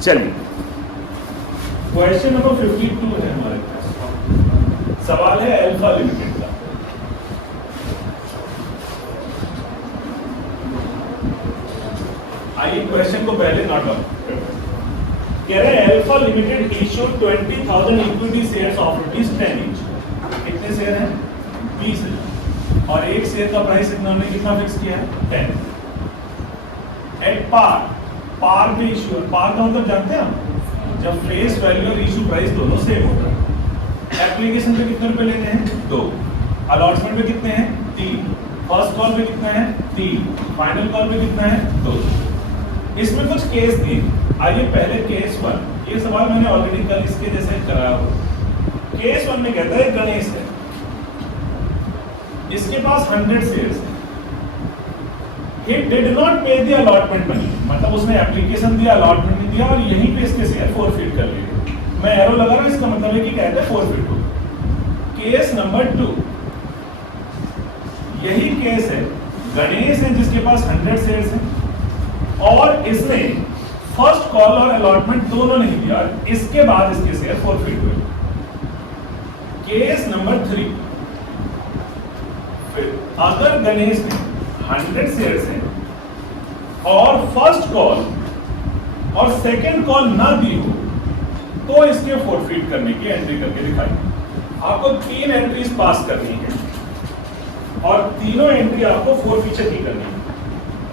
चलिए question number 52 है हमारे पास। सवाल है अल्फा लिमिटेड का। आइए क्वेश्चन को पहले नोट डाउन कह रहे हैं alpha limited issued 20,000 equity shares of ₹10 each. कितने शेयर हैं? 20 है और एक शेयर का प्राइस इन्होंने कितना फिक्स किया है? 10 एट पार। पार पे इश्यू, पार का मतलब जानते हैं हम, जब फेस वैल्यू और इशू प्राइस दोनों सेम होता है। एप्लीकेशन पे कितने रुपए लेने हैं? 2। अलॉटमेंट पे कितने हैं? 3। फर्स्ट कॉल पे कितना है? 3। फाइनल कॉल पे कितना है? 2। इसमें कुछ केस दिए। आइए पहले केस 1। ये सवाल मैंने ऑलरेडी कल इसके जैसे कराया हो। केस 1 में कहता है गणेश है, इसके पास 100 शेयर्स है। He did not pay the allotment money, मतलब उसने एप्लीकेशन दिया, अलॉटमेंट नहीं दिया और यहीं पे इसके शेयर फोरफिट कर लिए। मैं एरो लगा रहा हूं, इसका मतलब है कि कहते हैं फोरफिट हो। केस नंबर 2, यही केस है। गणेश है जिसके पास 100 शेयर्स हैं और इसने फर्स्ट कॉल और अलॉटमेंट दोनों नहीं दिया, इसके बाद इसके शेयर फोरफिट हुए। केस नंबर 3, फिर अगर गणेश ने 100 शेयर्स हैं और फर्स्ट कॉल और सेकंड कॉल ना दी हो तो इसके फोरफिट करने की एंट्री करके दिखाई। आपको 3 एंट्रीज पास करनी है और तीनों एंट्री आपको फोरफिचर की करनी है।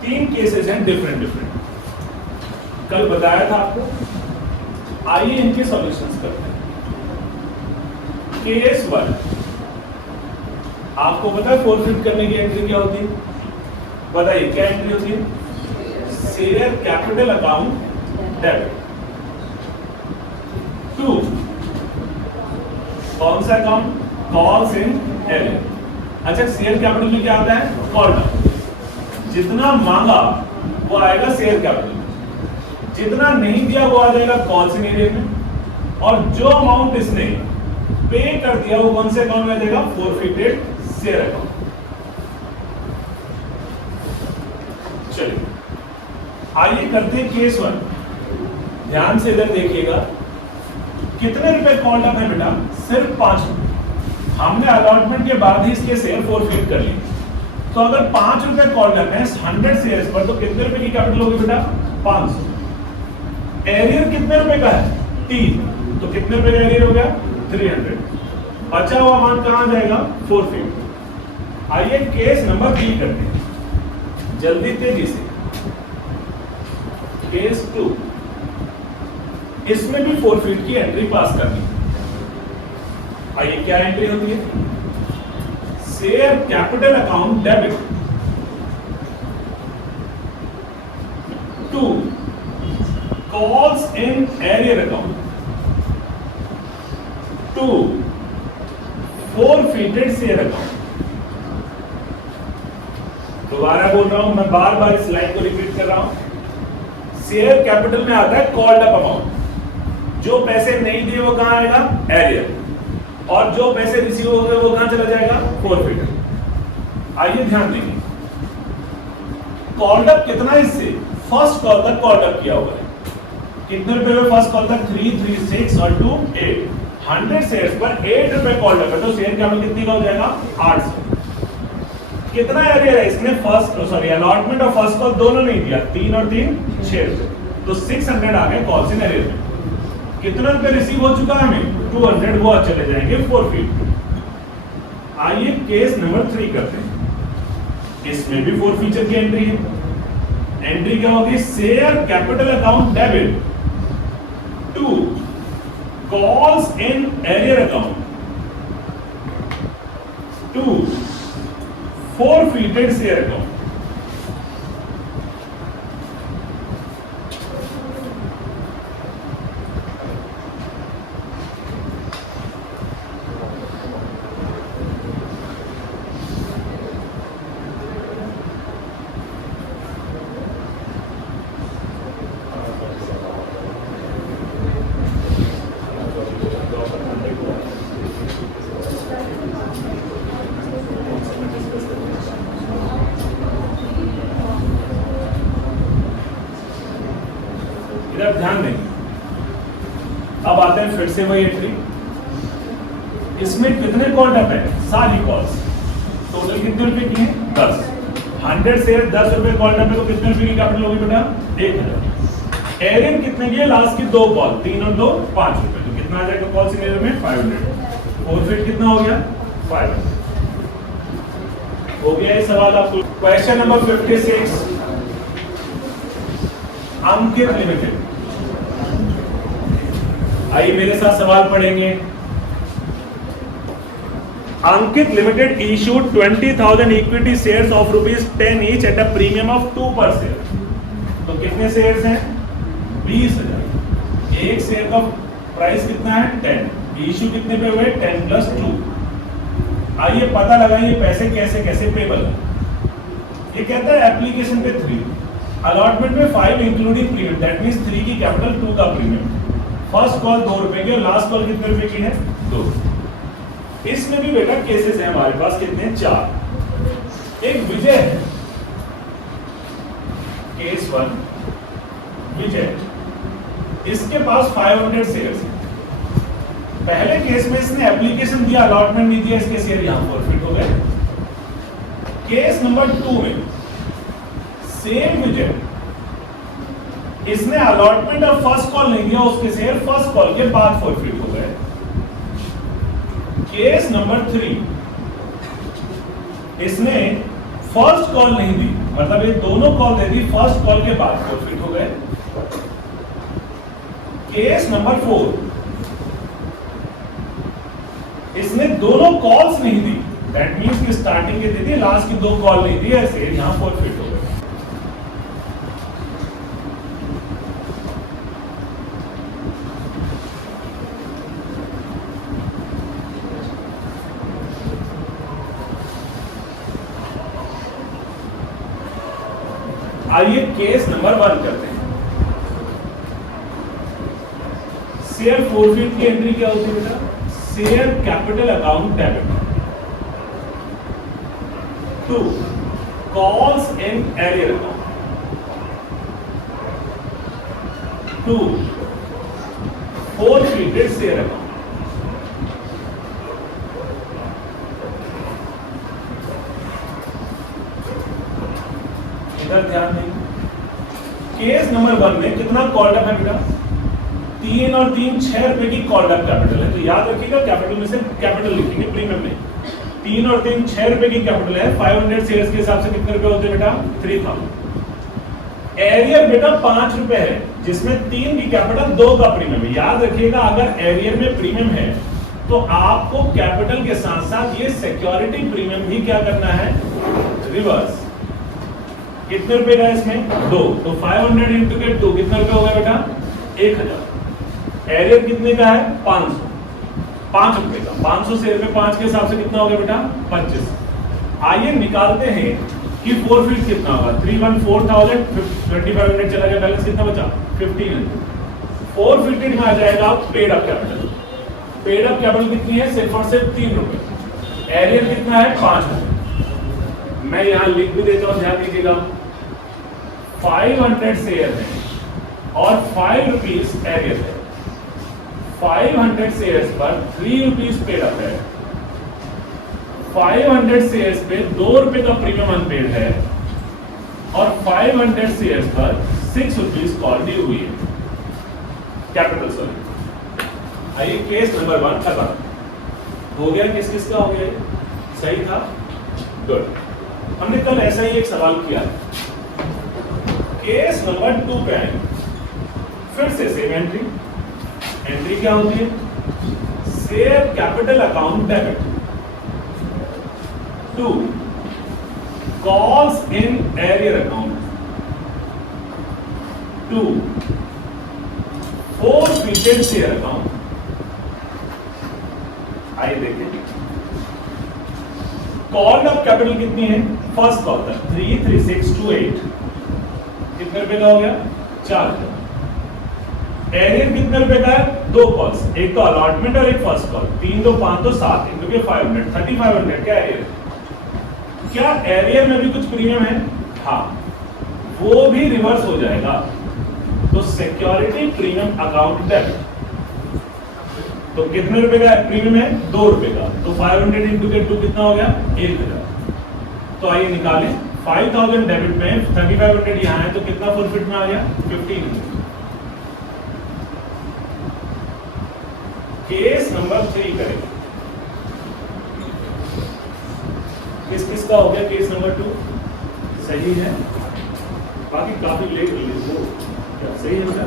3 केसेस हैं डिफरेंट। कल बताया था आपको। आइए इनके सॉल्यूशंस करते हैं। केस 1, आपको पता है फोरफिट करने की एंट्री क्या होती है? बताइए क्या एंट्री होती है? Share capital account debit. 2, कौन सा अकाउंट? Calls in arrear. अच्छा, शेयर कैपिटल में क्या आता है? Call down. जितना मांगा वो आएगा शेयर कैपिटल में, जितना नहीं दिया वो आ जाएगा कॉल्स इन एरियर में, और जो अमाउंट इसने पे कर दिया वो कौन से अकाउंट में आ जाएगा? Forfeited share account. चलिए आइए करते हैं केस 1। ध्यान से इधर देखिएगा। कितने रुपए कॉल्ड अप है बेटा? सिर्फ 5 रुपए। हमने अलॉटमेंट के बाद ही इसके शेयर फोरफिट कर लिए। तो अगर 5 रुपए कॉल्ड अप है 100 शेयर्स पर, तो कितने रुपए की कैपिटल होगी बेटा? 500। एरियर कितने रुपए का है? 3। तो कितने रुपए का एरियर हो गया? 300। बचा हुआ अमाउंट कहां जाएगा? फोरफिट। आइए केस नंबर 3 करते हैं जल्दी तेजी से। केस 2, इसमें भी फोरफिट की एंट्री पास करनी है। आइए क्या एंट्री होती है? Share capital account debit. 2, calls in arrear account. 2, forfeited share account. दोबारा बोल रहा हूं, मैं बार बार इस लाइन को रिपीट कर रहा हूं। शेयर कैपिटल में आता है कॉल्ड अप अमाउंट। जो पैसे नहीं दिए वो कहां आएगा? एरियर। और जो पैसे रिसीव हो गए वो कहां चला जाएगा? फोरफिट। आइए ध्यान देंगे, कॉल्ड अप कितना है इससे? फर्स्ट कॉल तक कॉल्ड अप किया हुआ है। कितने रुपए में फर्स्ट कॉल तक? 3, 3, 6 और 2, 8। 100 शेयर्स पर 8 रुपए कॉल्ड अप है, तो शेयर कैपिटल कितनी का हो जाएगा? 800। कितना एरियर है? इसने अलॉटमेंट और फर्स्ट कॉल दोनों नहीं दिया। 3 और 3 6, तो 600 आ गए कॉल्स इन एरियर में। कितना रुपए रिसीव हो चुका है हमें? 200, वो चले जाएंगे फोरफिट। आइए केस नंबर 3 करते हैं। इसमें भी फोरफिचर की एंट्री है। एंट्री क्या होगी? Share capital account debit. 2, calls in arrear account. 2, forfeited share account. इधर ध्यान दें, अब आते हैं फिर से वही एंट्री, इसमें कितने कॉल डप है, सारी कॉल्स, टोटल कितने रुपए की है 10, 100 शेयर 10 रुपए कॉल डप है तो कितने रुपए की कैपिटल होगी बेटा 1000। एरियन कितने की है, लास्ट की 2 कॉल 3 और 2 5 रुपए, तो कितना आ जाएगा कॉल सिनेरियो में 500, और फिर कितना हो गया 500। हो गया ये सवाल आपको। Question number 56, Ankit limited. आइए मेरे साथ सवाल पढ़ेंगे। Ankit limited issued 20,000 equity shares of ₹10 each at a premium of 2 per share. तो कितने शेयर्स हैं 20,000, एक शेयर का प्राइस कितना है 10, इश्यू कितने पे हुए 10 + 2। आइए पता लगाइए पैसे कैसे कैसे पेबल है। ये कहता है एप्लीकेशन पे 3, अलॉटमेंट में 5 इंक्लूडिंग प्रीमियम, दैट मींस 3 की कैपिटल 2 का प्रीमियम। फर्स्ट कॉल 2 रुपए की और लास्ट कॉल कितने रुपए की है 2। इसमें भी बेटा केसेस हैं हमारे पास कितने 4। एक विजय है, केस 1 विजय, इसके पास 500 शेयर्स हैं। पहले केस में इसने एप्लीकेशन दिया, अलॉटमेंट नहीं दिया, इसके शेयर यहां फॉरफिट हो गए। केस नंबर 2 में सेम विजय, इसने अलॉटमेंट और फर्स्ट कॉल नहीं दिया, उसके शेयर फर्स्ट कॉल के बाद फॉरफिट हो गए। केस नंबर 3, इसने फर्स्ट कॉल नहीं दी, मतलब ये दोनों कॉल दे दी, फर्स्ट कॉल के बाद फॉरफिट हो गए। केस नंबर 4, इसने दोनों कॉल्स नहीं दी, दैट मींस कि स्टार्टिंग के दे दी, लास्ट की 2 कॉल नहीं दी, ऐसे यहां फॉरफिट हो गए। आइए केस नंबर 1 करते हैं। शेयर फॉरफिट की एंट्री क्या होती है बेटा, share capital account debit. 2 calls in arrear account. 2 forfeited share account. इधर ध्यान दें, केस नंबर 1 में कितना कॉल्ड अप है बेटा 3 और 3 6 रुपए की कॉल्ड अप कैपिटल है, तो याद रखिएगा कैपिटल में से कैपिटल लिखेंगे, प्रीमियम में 3 और 3 6 रुपए की कैपिटल है। 500 शेयर्स के हिसाब से कितने रुपए होते हैं बेटा 3000। एरियर बेटा 5 रुपए है, जिसमें 3 की कैपिटल 2 का प्रीमियम है। याद रखिएगा अगर एरियर में प्रीमियम है तो आपको कैपिटल के साथ साथ ये सिक्योरिटी प्रीमियम भी क्या करना है रिवर्स। कितने रुपए का इसमें 2, तो 500 इंटू के 2 कितने रुपए हो गए बेटा 1000। एरियर कितने का है 5 रुपए का, 500 शेयर में 5 के हिसाब से कितना हो गया बेटा 25। आइए निकालते हैं कि फॉरफिट कितना होगा। 314,000 2500 चला गया, बैलेंस कितना बचा 1500। फॉरफिटेड में आ जाएगा paid up capital. Paid up capital कितनी है सिर्फ और सिर्फ 3 रुपए। एरियर कितना है 5 रुपए। मैं यहां लिख भी देता हूं, ध्यान दीजिएगा 500 शेयर है और 5 रुपीज एरियर है। 500 शेयर्स पर 3 रुपीज पेड अप है, 500 शेयर्स पे 2 रुपए का प्रीमियम अनपेड है और 500 शेयर्स पर 6 रुपीज कॉल ड्यू हुई है कैपिटल। सॉरी, आइए केस नंबर 1 खत्म हो गया। किस किस का हो गया, सही था, गुड। हमने कल ऐसा ही एक सवाल किया। केस नंबर 2 पे आए, फिर से सेम एंट्री। एंट्री क्या होती है share capital account debit. 2 calls in arrear account. 2 forfeited share account. आइए देखिए कॉल्ड अप कैपिटल कितनी है फर्स्ट कॉल तक 33628 कितने रुपए का हो गया 4000। एरियर कितने रुपए का है 2 कॉल्स, एक तो अलॉटमेंट और एक फर्स्ट कॉल, 3 2 5 तो 7 क्योंकि 500 3500 क्या एरियर। क्या एरियर में भी कुछ प्रीमियम है, हाँ वो भी रिवर्स हो जाएगा। तो सिक्योरिटी प्रीमियम अकाउंट डेबिट तो कितने रुपए का प्रीमियम है? 2 रुपए का। तो 500 इंटू के 2 कितना हो गया? 1000। तो आइए निकालें, 5000 डेबिट में 3500 यहाँ है, तो कितना प्रॉफिट में आ गया? 1500। केस नंबर 3 करेंगे। किस किस का हो गया? केस नंबर 2 सही है, बाकी काफी लेट हो गई। वो क्या सही है बेटा?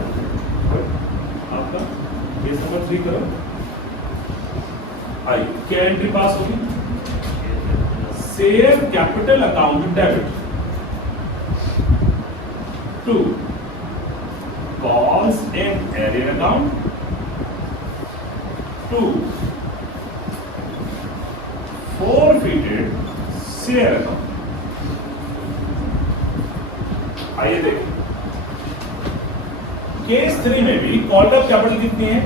आपका केस नंबर 3 करो। आइए, क्या एंट्री पास होगी? Share capital account debit to calls and arrear account to forfeited share account. आइए देखिए, केस 3 में भी कॉल्ड अप कैपिटल कितनी है?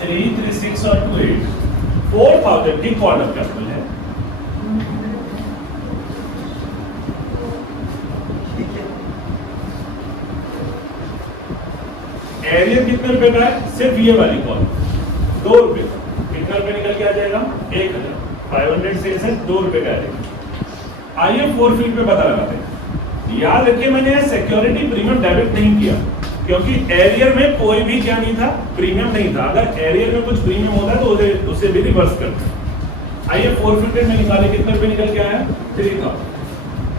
3, 3, 6 और 2, 8। 4000 की कॉल्ड अप कैपिटल है। एरियर कितने रुपए का है? सिर्फ ये वाली कॉल 2 रुपए का। कितना रुपए निकल के आ जाएगा? 1000। 500 से 2 रुपए का आएगा। आइए फोरफीट पे पता लगाते हैं। याद रखिए, मैंने सिक्योरिटी प्रीमियम डेबिट नहीं किया क्योंकि एरियर में कोई भी क्या नहीं था? प्रीमियम नहीं था। अगर एरियर में कुछ प्रीमियम होता है तो उसे भी रिवर्स करते हैं। आइए फोरफीटेड में निकाले, कितने रुपए निकल के आया? 3000।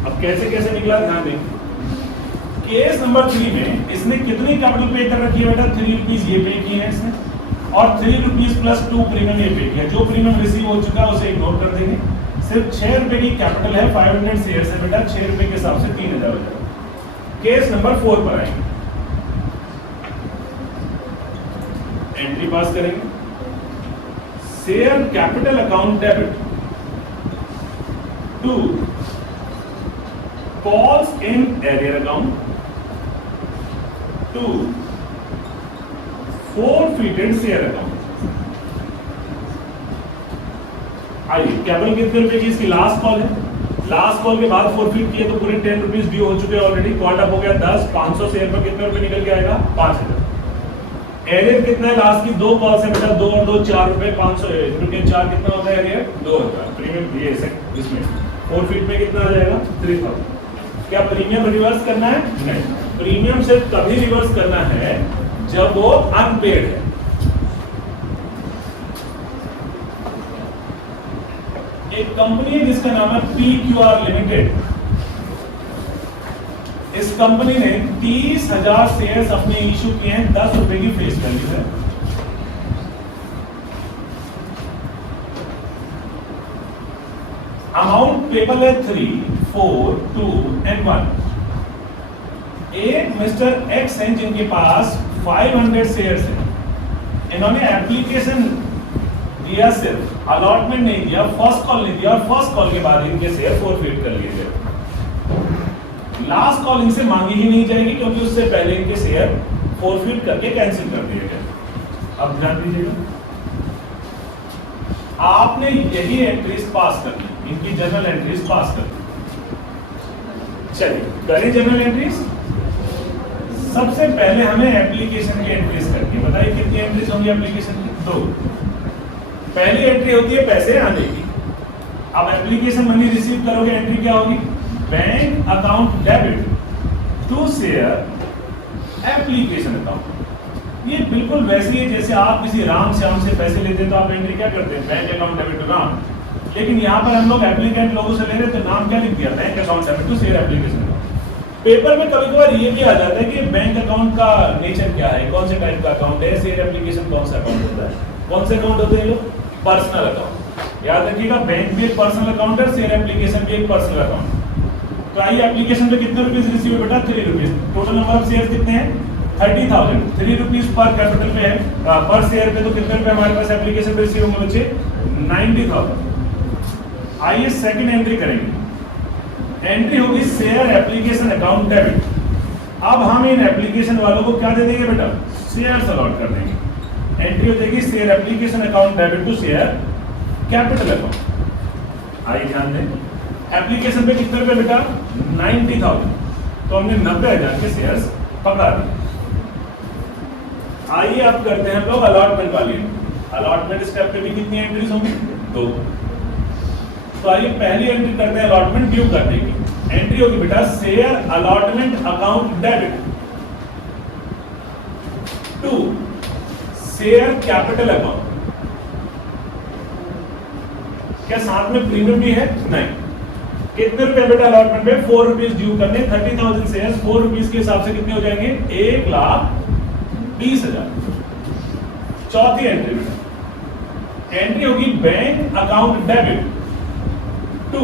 अब कैसे कैसे निकला ध्यान दें। केस नंबर 3 में इसने कितनी कैपिटल पे कर रखी है बेटा? 3 रुपीज ये पे की है इसने, और 3 रुपीज प्लस 2 प्रीमियम ये पे किया। जो प्रीमियम रिसीव हो चुका है उसे इग्नोर कर देंगे। सिर्फ 6 रुपए की कैपिटल है, 500 शेयर से बेटा 6 रुपए के हिसाब से 3000 हो जाएगा। केस नंबर 4 पर आएंगे, एंट्री पास करेंगे। Share capital account debit to calls in arrear account to forfeited share account. आइए, कैपिटल कितने रुपए की? इसकी लास्ट कॉल है। लास्ट कॉल के बाद फोरफीट किए तो पूरे 10 रुपीज ड्यू हो चुके हैं ऑलरेडी। कॉल्ड अप हो गया 10। 500 शेयर पर कितने रुपए निकल के आएगा? 5000। एरियर कितना है? लास्ट की 2 कॉल से बेटा 2 और 2 4 रुपए। 500 रुपए 4 कितना होता है एरियर? 2000। प्रीमियम ये इसमें फोरफीट में कितना आ जाएगा? 3000। क्या प्रीमियम रिवर्स करना है? नहीं, प्रीमियम सिर्फ तभी रिवर्स करना है जब वो अनपेड है। एक कंपनी है जिसका नाम है PQR लिमिटेड। इस कंपनी ने 30,000 शेयर्स अपने इशू किए हैं 10 रुपए की फेस वैल्यू है। अमाउंट पेबल है 3, 4, 2 एंड 1। एक मिस्टर एक्स हैं जिनके पास 500 शेयर्स हैं। इन्होंने एप्लीकेशन दिया, सिर्फ अलॉटमेंट नहीं दिया, फर्स्ट कॉल नहीं दिया, और फर्स्ट कॉल के बाद इनके शेयर फोरफीट कर लिए गए। लास्ट कॉल इनसे मांगी ही नहीं जाएगी क्योंकि उससे पहले इनके शेयर फोरफीट करके कैंसिल कर दिए गए। अब ध्यान दीजिएगा, आपने यही एंट्रीज पास करनी, इनकी जर्नल एंट्रीज पास करनी। चलिए करें जर्नल एंट्रीज। सबसे पहले हमें एप्लीकेशन की एंट्रीज करनी है। बताइए कितनी एंट्रीज होंगी एप्लीकेशन की? 2। पहली एंट्री होती है पैसे आने की। अब एप्लीकेशन मनी रिसीव करोगे, एंट्री क्या होगी? Bank account debit to share application account. ये बिल्कुल वैसे ही है जैसे आप किसी राम श्याम से पैसे लेते हैं तो आप एंट्री क्या करते हैं? Bank account debit to Ram. लेकिन यहाँ पर हम लोग एप्लीकेंट लोगों से ले रहे हैं तो नाम क्या लिख दिया? Bank account debit to share application account. Paper में कभी कभार ये भी आ जाता है कि बैंक अकाउंट का नेचर क्या है, कौन से टाइप का अकाउंट है, शेयर एप्लीकेशन कौन सा अकाउंट होता है। कौन से अकाउंट होते हैं? Personal account. याद रखिएगा, बैंक भी एक पर्सनल अकाउंट है, शेयर एप्लीकेशन भी एक पर्सनल अकाउंट। तो आइए एप्लीकेशन पे कितने रुपीज रिसीव है बेटा? 3 rupees. Total number of share कितने हैं? 30,000। 3 रुपीज पर कैपिटल पे है, पर शेयर पे। तो कितने रुपए हमारे पास एप्लीकेशन पे रिसीव होंगे बच्चे? 90,000। आइए सेकंड एंट्री करेंगे। एंट्री होगी शेयर एप्लीकेशन अकाउंट डेबिट। अब हम इन एप्लीकेशन वालों को क्या दे देंगे बेटा? शेयर्स अलॉट कर देंगे। एंट्री हो जाएगी share application account debit to share capital account. आइए ध्यान दें, एप्लीकेशन पे कितने रुपए बेटा? 90,000। तो हमने 90,000 के शेयर्स पकड़ा दिए। आइए अब करते हैं हम लोग अलॉटमेंट वाली। अलॉटमेंट स्टेप पे भी कितनी एंट्रीज होंगी? 2। तो आइए पहली एंट्री करते हैं अलॉटमेंट ड्यू करने की। एंट्री होगी बेटा share allotment account debit to share capital account. क्या साथ में प्रीमियम भी है? नहीं। कितने रुपए बेटा अलॉटमेंट पे? 4 रुपीज ड्यू करने। 30,000 शेयर 4 रुपीज के हिसाब से कितने हो जाएंगे? 1,20,000। चौथी एंट्री बेटा एंट्री होगी bank account debit to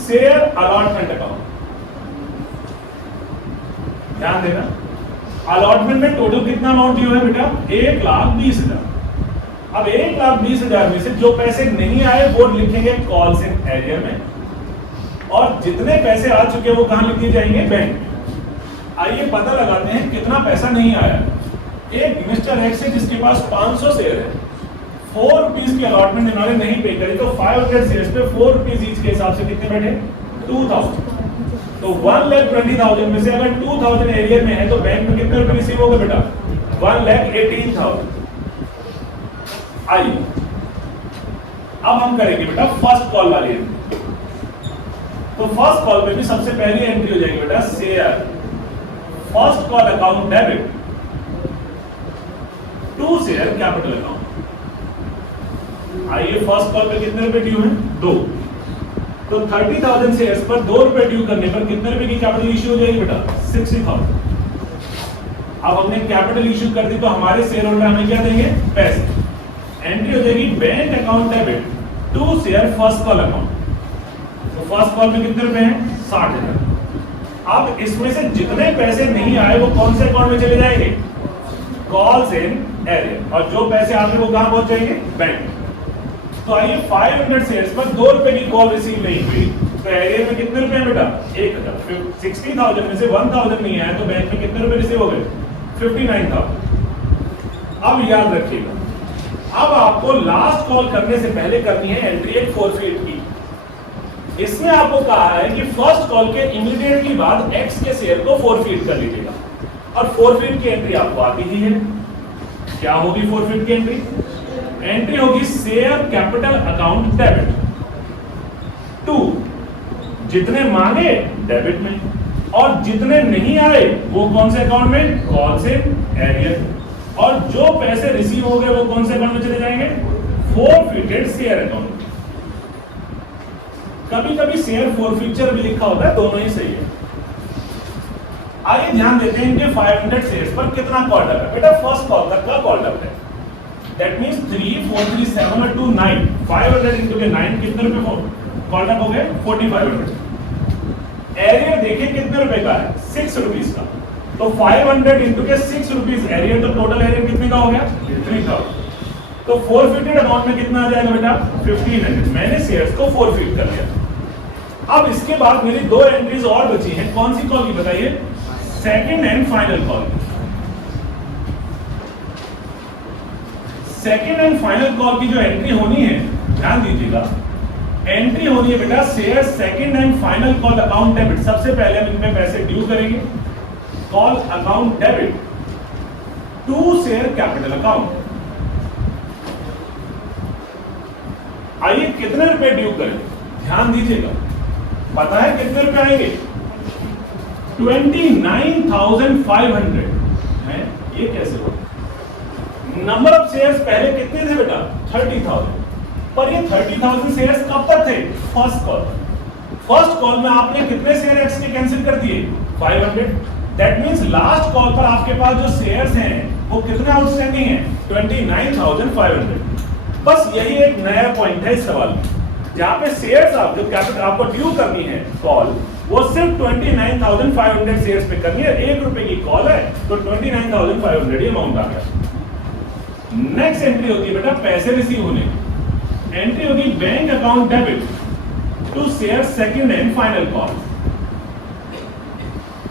share allotment account. ध्यान देना अलॉटमेंट में टोटल कितना अमाउंट ड्यू है बेटा? 1,20,000। अब 1,20,000 में से जो पैसे नहीं आए वो लिखेंगे कॉल्स इन एरियर में, और जितने पैसे आ चुके वो कहां लिख दिए जाएंगे? बैंक। आइए पता लगाते हैं कितना पैसा नहीं आया। एक मिस्टर एक्स है जिसके पास 500 शेयर है, 4 रुपीज की अलॉटमेंट इन्होंने नहीं पे करी, तो 500 शेयर्स पे 4 रुपीज ईच के हिसाब से कितने बैठे? 2,000। तो 1,20,000 में से अगर 2,000 एरियर में है तो बैंक में कितने रुपए रिसीव होगा बेटा? 1,18,000। आइए अब हम करेंगे बेटा फर्स्ट कॉल वाली एंट्री। तो फर्स्ट कॉल पे भी सबसे पहली एंट्री हो जाएगी बेटा share first call account debit to share capital account. आइए फर्स्ट कॉल पे कितने रुपए ड्यू हैं? 2। तो 30,000 शेयर्स पर 2 रुपए ड्यू करने पर कितने रुपए की कैपिटल इश्यू हो जाएगी बेटा? 60,000। अब हमने कैपिटल इश्यू कर दी तो हमारे शेयर होल्डर हमें क्या देंगे? पैसे। एंट्री हो जाएगी bank account debit to share first call account. तो फर्स्ट कॉल में कितने रुपए हैं? 60,000। अब इसमें से जितने पैसे नहीं आए वो कौन से अकाउंट में चले जाएंगे? Calls in arrear. और जो पैसे आ गए वो कहां पहुंच जाएंगे? बैंक। तो आइए 500 शेयर्स पर 2 रुपए की कॉल रिसीव नहीं हुई तो एरियर में कितने रुपए हैं बेटा? 1,000। 60,000 में से 1,000 नहीं आया तो बैंक में कितने रुपए रिसीव हो गए? 59,000। अब याद रखिएगा अब आपको लास्ट कॉल करने से पहले करनी है एंट्री एक फोरफीट की। इसमें आपको कहा है कि फर्स्ट कॉल के इमीडिएटली बाद एक्स के शेयर को फोरफीट कर लीजिएगा, और फोरफीट की एंट्री आपको आती ही है। क्या होगी फोरफीट की एंट्री? एंट्री होगी share capital account debit to जितने मांगे डेबिट में, और जितने नहीं आए वो कौन से अकाउंट में? Calls in arrear. और जो पैसे रिसीव हो गए वो कौन से अकाउंट में चले जाएंगे? Forfeited share account. कभी कभी शेयर फोरफीचर भी लिखा होता है, दोनों ही सही है। आइए ध्यान देते हैं कि 500 शेयर्स पर कितना कॉल्ड अप है बेटा? फर्स्ट कॉल तक का कॉल्ड अप है। दैट मींस 3 4 3 7 और 2 9 500 into के 9 कितने रुपए कॉल्ड अप हो गए? 4,500। एरियर देखिए कितने रुपए का है? 6 रुपीस का। तो 500 into के 6 रुपीस एरियर, तो टोटल एरियर कितने का हो गया? 3,000। तो फोरफिटेड अमाउंट में कितना आ जाएगा बेटा? 1,500। मैंने शेयर्स को फोरफिट कर लिया। अब इसके बाद मेरी 2 एंट्रीज और बची हैं। कौन सी कॉल की बताइए? Second and final call. Second and final call की जो एंट्री होनी है ध्यान दीजिएगा, एंट्री होनी है बेटा share second and final call account debit. सबसे पहले हम इनमें पैसे ड्यू करेंगे call account debit to share capital account. आइए कितने रुपए ड्यू करें? ध्यान दीजिएगा, पता है कितने रुपए आएंगे? 29,500 है। ये कैसे होगा? नंबर ऑफ शेयर्स पहले कितने थे बेटा? 30,000। पर ये 30,000 शेयर्स कब तक थे? First call. फर्स्ट कॉल में आपने कितने शेयर एक्स के कैंसिल कर दिए? 500। दैट मींस लास्ट कॉल पर आपके पास जो शेयर्स हैं वो कितने आउटस्टैंडिंग हैं? 29,500। बस यही एक नया पॉइंट है इस सवाल में, जहां पे शेयर्स आप जो कैपिटल आपको ड्यू करनी है कॉल, वो सिर्फ 29,500 शेयर्स पे करनी है। 1 रुपए की कॉल है तो 29,500 ही अमाउंट आ गया। नेक्स्ट एंट्री होती है बेटा पैसे रिसीव होने की। एंट्री होगी bank account debit to share second and final call.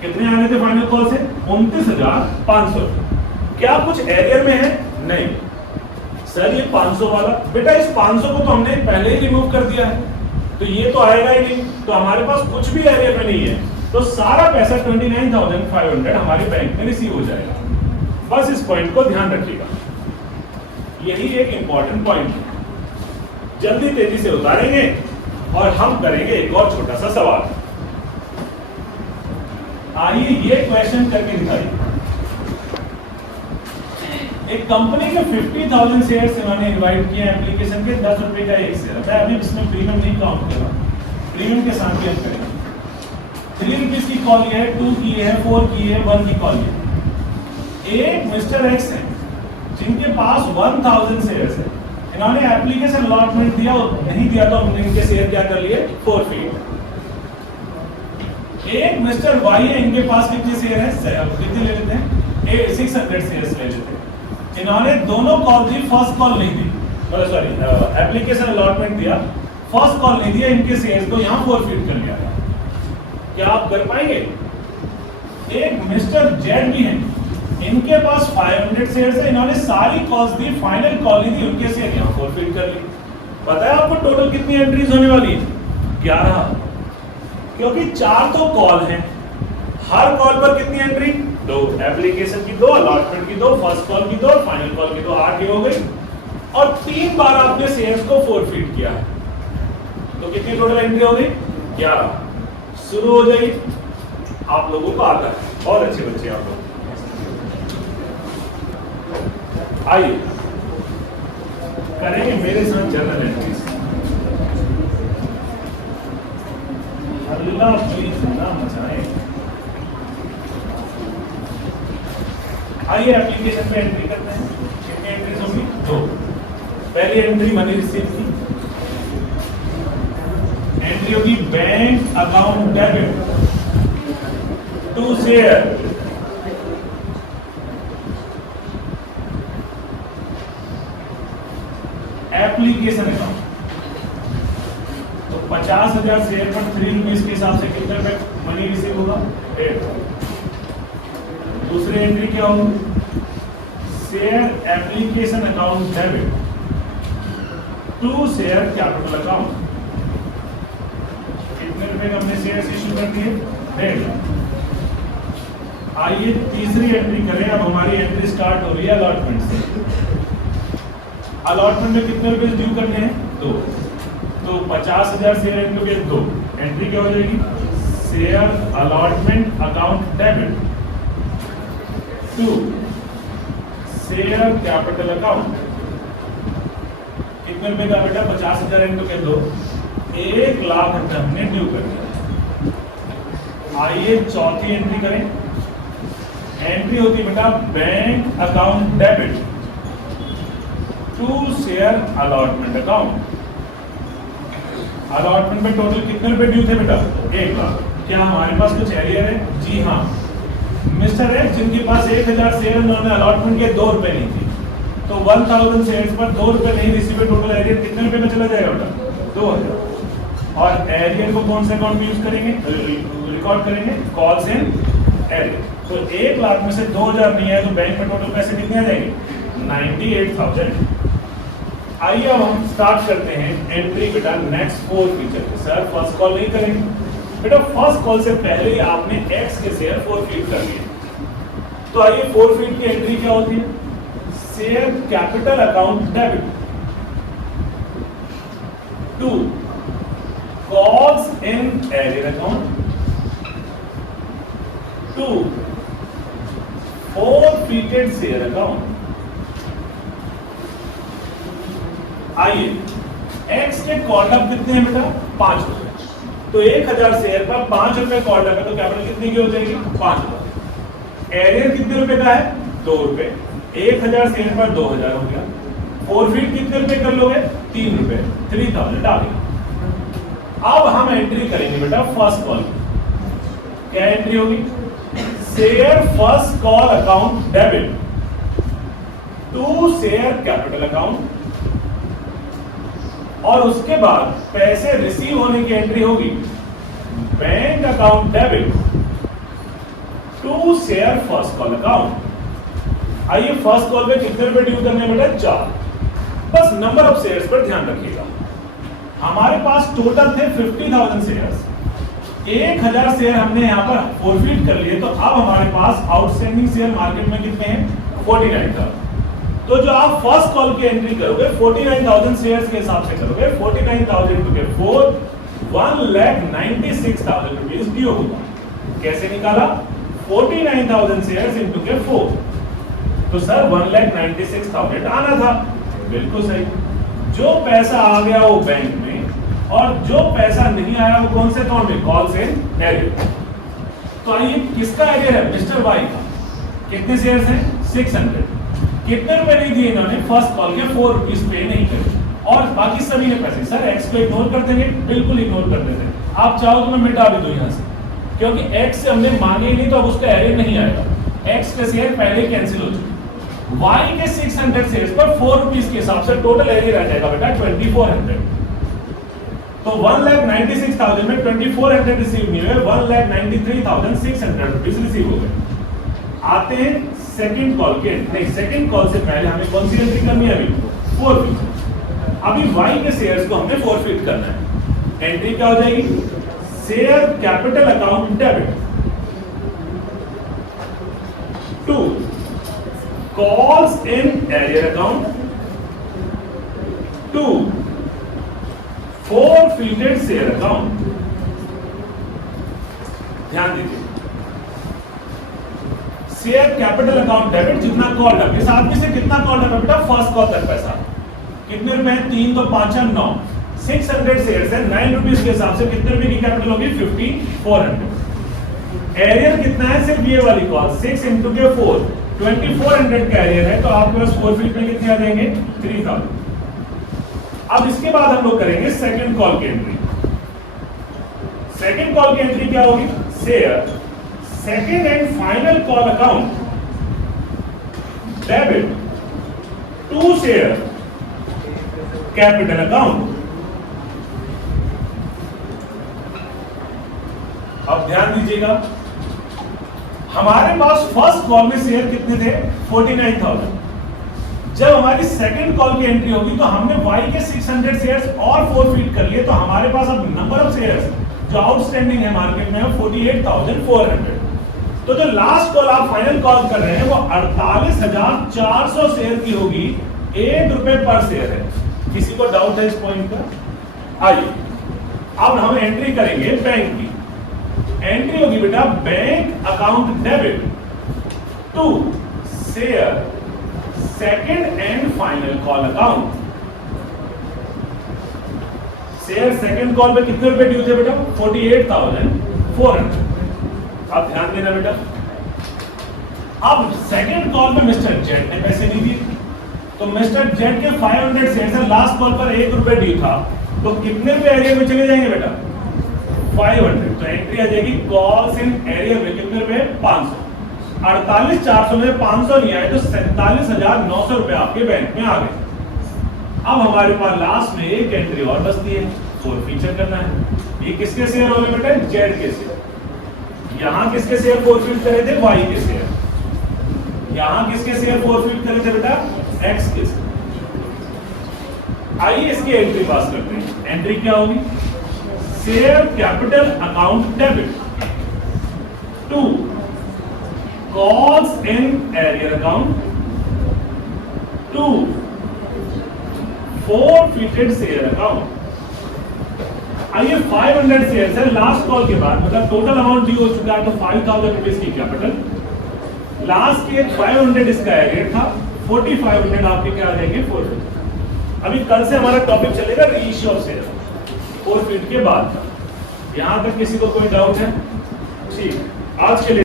कितने आने थे फाइनल कॉल से? 29,500। क्या कुछ एरियर में है? नहीं सर, ये 500 वाला बेटा, इस 500 को तो हमने पहले ही रिमूव कर दिया है, तो ये तो आएगा ही नहीं। तो हमारे पास कुछ भी एरियर में नहीं है। तो सारा पैसा 29,500 हमारे बैंक में रिसीव हो जाएगा। बस इस पॉइंट को ध्यान रखिएगा, यही एक इंपॉर्टेंट पॉइंट है। जल्दी तेजी से उतारेंगे और हम करेंगे एक और छोटा सा सवाल। आइए ये क्वेश्चन करके दिखाइए। एक कंपनी के 50,000 शेयर्स इन्होंने इनवाइट किए एप्लीकेशन के, 10 रुपए का एक शेयर। मैं अभी इसमें प्रीमियम नहीं काउंट कर रहा, प्रीमियम के साथ ही करेंगे। 3 रुपीज की कॉल है, 2 की है, 4 की है, 1 की कॉल है। एक मिस्टर एक्स है जिनके पास 1000 शेयर्स है, इन्होंने एप्लीकेशन अलॉटमेंट दिया, नहीं दिया तो हमने इनके शेयर क्या कर लिए, फॉरफिट। एक मिस्टर वाई है, इनके पास कितने शेयर है, कितने ले लेते हैं, 600 शेयर्स ले लेते हैं। इन्होंने दोनों कॉल दी, फर्स्ट कॉल नहीं दी, मतलब सॉरी एप्लीकेशन अलॉटमेंट दिया, फर्स्ट कॉल नहीं दिया, इनके शेयर्स को यहां फॉरफिट कर लिया। क्या आप कर पाएंगे? एक मिस्टर जेड भी है, इनके पास 500 शेयर्स है, इन्होंने सारी कॉल्स दी, फाइनल कॉल नहीं दी, उनके शेयर यहां फॉरफिट कर ली। पता है आपको टोटल कितनी एंट्रीज होने वाली है? 11, क्योंकि 4 तो कॉल हैं, हर कॉल पर कितनी एंट्री, 2, एप्लीकेशन की 2, अलॉटमेंट की 2, फर्स्ट कॉल की 2, फाइनल कॉल की 2, 8 ही हो गई। और 3 बार आपने शेयर्स को फॉरफिट किया है, तो कितनी टोटल एंट्री हो गई, 11। शुरू हो जाएगी, आप लोगों को आता है, बहुत अच्छे बच्चे आप लोग। आइए करेंगे मेरे साथ जर्नल एंट्रीज। अल्लाह प्लीज ना मचाएं। आइए एप्लीकेशन पे एंट्री करते हैं। कितनी एंट्रीज होंगी, 2। पहली एंट्री मनी रिसीव की एंट्री होगी, bank account debit to share application account. तो 50,000 शेयर पर 3 रुपीज के हिसाब से कितने रुपए मनी रिसीव होगा, 8। दूसरी एंट्री क्या होगी, share application account debit to share capital account. कितने रुपए का हमने शेयर इश्यू कर दिए, 1.5। आइए तीसरी एंट्री करें। अब हमारी एंट्री स्टार्ट हो रही है अलॉटमेंट से। अलॉटमेंट में कितने रुपए ड्यू करने हैं, 2। तो 50,000 शेयर इनटू के 2, एंट्री क्या हो जाएगी, share allotment account debit to share capital account. कितने रुपए का बेटा, 50,000 इनटू के 2, 1 लाख रुपए हमने ड्यू कर दिया। आइए चौथी एंट्री करें। एंट्री होती है बेटा, bank account debit to share allotment account. Allotment में टोटल कितने रुपए ड्यू थे बेटा, 1 लाख। क्या हमारे पास कुछ एरियर है, जी हाँ। मिस्टर एक्स जिनके पास 1000 शेयर, उन्होंने अलॉटमेंट के 2 रुपए नहीं थी, तो 1000 शेयर्स पर 2 रुपए नहीं रिसीव, टोटल एरियर कितने रुपए में चला जाएगा बेटा, 2000। और एरियर को कौन से अकाउंट में यूज करेंगे, रिकॉर्ड करेंगे, कॉल्स इन एरियर। तो 1 लाख में से 2000 नहीं है, तो बैंक में टोटल पैसे कितने आ जाएंगे, 98,000। आइए अब हम स्टार्ट करते हैं एंट्री बेटा नेक्स्ट 4 फीचर के। सर फर्स्ट कॉल नहीं करेंगे बेटा, फर्स्ट कॉल से पहले ही आपने एक्स के शेयर फॉरफिट कर लिए। तो आइए फॉरफिट की एंट्री क्या होती है, share capital account debit to calls in arrear account to forfeited share account. आइए एक्स के कॉल अप कितने हैं बेटा, 5 रुपए। तो 1000 शेयर पर 5 रुपए कॉल अप है, तो कैपिटल कितनी की हो जाएगी, 5 रुपए। एरियर कितने रुपए का है, 2 रुपए। 1000 शेयर पर 2000 हो गया। फॉरफिट कितने रुपए कर लोगे, 3 रुपए, 3000 आ गया। अब हम एंट्री करेंगे बेटा फर्स्ट कॉल। क्या एंट्री होगी, share first call account debit to share capital account. और उसके बाद पैसे रिसीव होने की एंट्री होगी, bank account debit to share first call account. आइए फर्स्ट कॉल पे कितने रुपए ड्यू करने बेटा, 4। बस नंबर ऑफ शेयर्स पर ध्यान रखिएगा। हमारे पास टोटल थे 50,000 शेयर्स, 1000 शेयर हमने यहाँ पर फोरफिट कर लिए, तो अब हमारे पास आउटस्टैंडिंग शेयर मार्केट में कितने हैं? 49,000। तो जो आप फर्स्ट कॉल की एंट्री करोगे 49,000 शेयर्स के हिसाब से करोगे, 49,000 into के 4, 1,96,000 रुपीज ड्यू होगा। कैसे निकाला? 49,000 शेयर्स into के 4, तो सर 1,96,000 आना था। बिल्कुल सही। जो पैसा आ गया वो बैंक में, और जो पैसा नहीं आया वो कौन से अकाउंट में? कॉल से एरियर। तो आइए किसका एरियर है? मिस्टर वाई का। कितने शेयर्स हैं? 600। कितने रुपए नहीं दिए इन्होंने? फर्स्ट कॉल के 4 रुपीज पे नहीं करे, और बाकी सभी ने पैसे। सर एक्स को इग्नोर कर देंगे? बिल्कुल इग्नोर कर देते हैं। आप चाहो तो मैं मिटा भी दूं यहां से, क्योंकि एक्स से हमने मांगे नहीं, तो अब उसका एरियर नहीं आएगा। एक्स के शेयर पहले कैंसिल हो चुके। वाई के 600 शेयर्स पर 4 रुपीज के हिसाब से टोटल एरियर आ जाएगा बेटा 2400। तो 1,96,000 में 2400 रिसीव नहीं हुए, 1,93,600 रुपीज रिसीव हो गए। आते हैं सेकंड कॉल के। नहीं, सेकंड कॉल से पहले हमें कौन सी एंट्री करनी है? अभी फोरफिट। अभी वाई के शेयर्स को हमें फोरफिट करना है। एंट्री क्या हो जाएगी? Share capital account debit to calls in arrear account to forfeited share account. ध्यान दीजिए, शेयर कैपिटल अकाउंट डेबिट जितना कॉल अप, इस आदमी से कितना कॉल अप है बेटा? फर्स्ट कॉल तक पैसा कितने रुपए हैं? 3 तो 5 9, 600 शेयर्स है, 9 रुपीज के हिसाब से कितने रुपए की कैपिटल होगी? 5400। एरियर कितना है? सिर्फ ये वाली कॉल 6 into के 4, 2400 का एरियर है, तो आपके पास फोरफिट में कितने आ जाएंगे? 3000। अब इसके बाद हम लोग करेंगे सेकंड कॉल की एंट्री। सेकंड कॉल की एंट्री क्या होगी? Share second and final call account debit to share capital account. अब ध्यान दीजिएगा, हमारे पास फर्स्ट कॉल में शेयर कितने थे? 49,000। जब हमारी सेकंड कॉल की एंट्री होगी तो हमने वाई के 600 शेयर्स और फोरफिट कर लिए, तो हमारे पास अब नंबर ऑफ शेयर्स जो आउटस्टैंडिंग है मार्केट में 48,400। तो जो लास्ट कॉल आप फाइनल कॉल कर रहे हैं वो 48,400 शेयर की होगी, 1 रुपए पर शेयर है। किसी को डाउट है इस पॉइंट का? आइए अब हम एंट्री करेंगे बैंक की। एंट्री होगी बेटा bank account debit to share second and final call account. Share second call पे कितने रुपए ड्यू थे बेटा? 48,400। अब ध्यान देना बेटा, अब सेकंड कॉल पे मिस्टर जेड ने पैसे नहीं दिए, तो मिस्टर जेड के 500 शेयर से लास्ट कॉल पर 1 रुपए ड्यू था, तो कितने रुपए एरियर में चले जाएंगे बेटा? 500। तो एंट्री आ जाएगी कॉल्स इन एरियर में कितने रुपए? 500। 48,400 में 500 नहीं आए, तो 47,900 रुपए आपके बैंक में आ गए। अब हमारे पास लास्ट में एक एंट्री और बचती है, फोरफिचर करना है। ये किसके शेयर हो गए बेटा? जेड के शेयर। यहां किसके शेयर फोरफिट करे थे? वाई के शेयर। यहां किसके शेयर फोरफिट करे थे बेटा? एक्स के शेयर। आइए इसकी एंट्री पास करते हैं। एंट्री क्या होगी? Share capital account debit to calls in arrear account to forfeited share account. आइए 500 शेयर है लास्ट कॉल के बाद, मतलब टोटल अमाउंट ड्यू हो चुका है, तो 5,000 रुपीज की कैपिटल। लास्ट के 500 इसका एरियर था, 4500 आपके क्या आ जाएंगे? फोरफिट। अभी कल से हमारा टॉपिक चलेगा रीइश्यू ऑफ शेयर फोरफिट के बाद। यहां तक किसी को कोई डाउट है? ठीक, आज के लिए